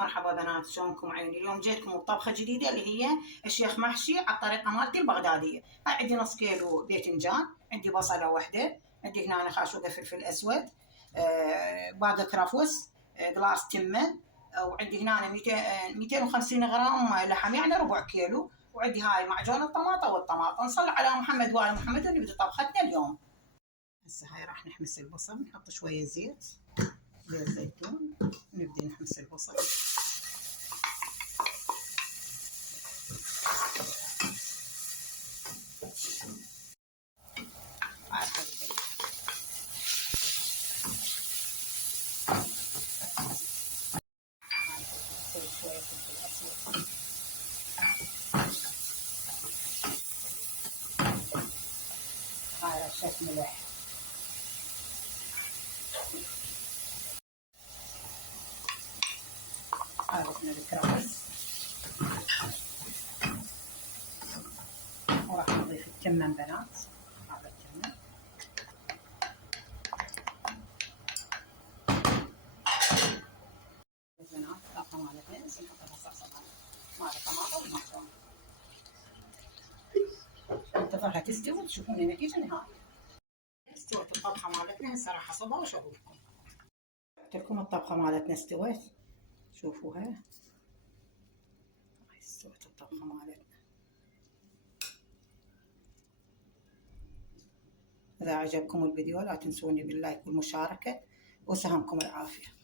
مرحبا بنات، شلونكم عيني؟ اليوم جيتكم بطبخة جديدة اللي هي الشيخ محشي على الطريقة مالتي البغدادية. هاي عندي نص كيلو باذنجان، عندي بصلة واحدة، عندي هنا خاشوقة فلفل أسود، باقة كرفس، قلاص تمن، وعندي هنا 250 غرام لحم، يعني ربع كيلو، وعندي هاي معجون الطماطة والطماطم. نصلي على محمد وآل محمد ونبدأ طبختنا اليوم. هسه هاي راح نحمس البصل، نحط شوية زيت زيتون، نبدأ نحمس البصل. شوية فلفل أسود، هاي رشة ملح، هاي ركن الكرفس، وراح نضيف التمن بنات. هذا التمن، بنات الطبخة مالتنا بس نحط الصلصة مال الطماطم والمعجون. انتظرها تستوي وتشوفون النتيجة النهائية. استوت الطبخة مالتنا، هسه راح اصبها واشوفكم. قلت لكم الطبخة مالتنا استوت، شوفوها. هاي استوت الطبخة مالتنا. إذا عجبكم الفيديو لا تنسوني باللايك والمشاركة، وسهمكم العافية.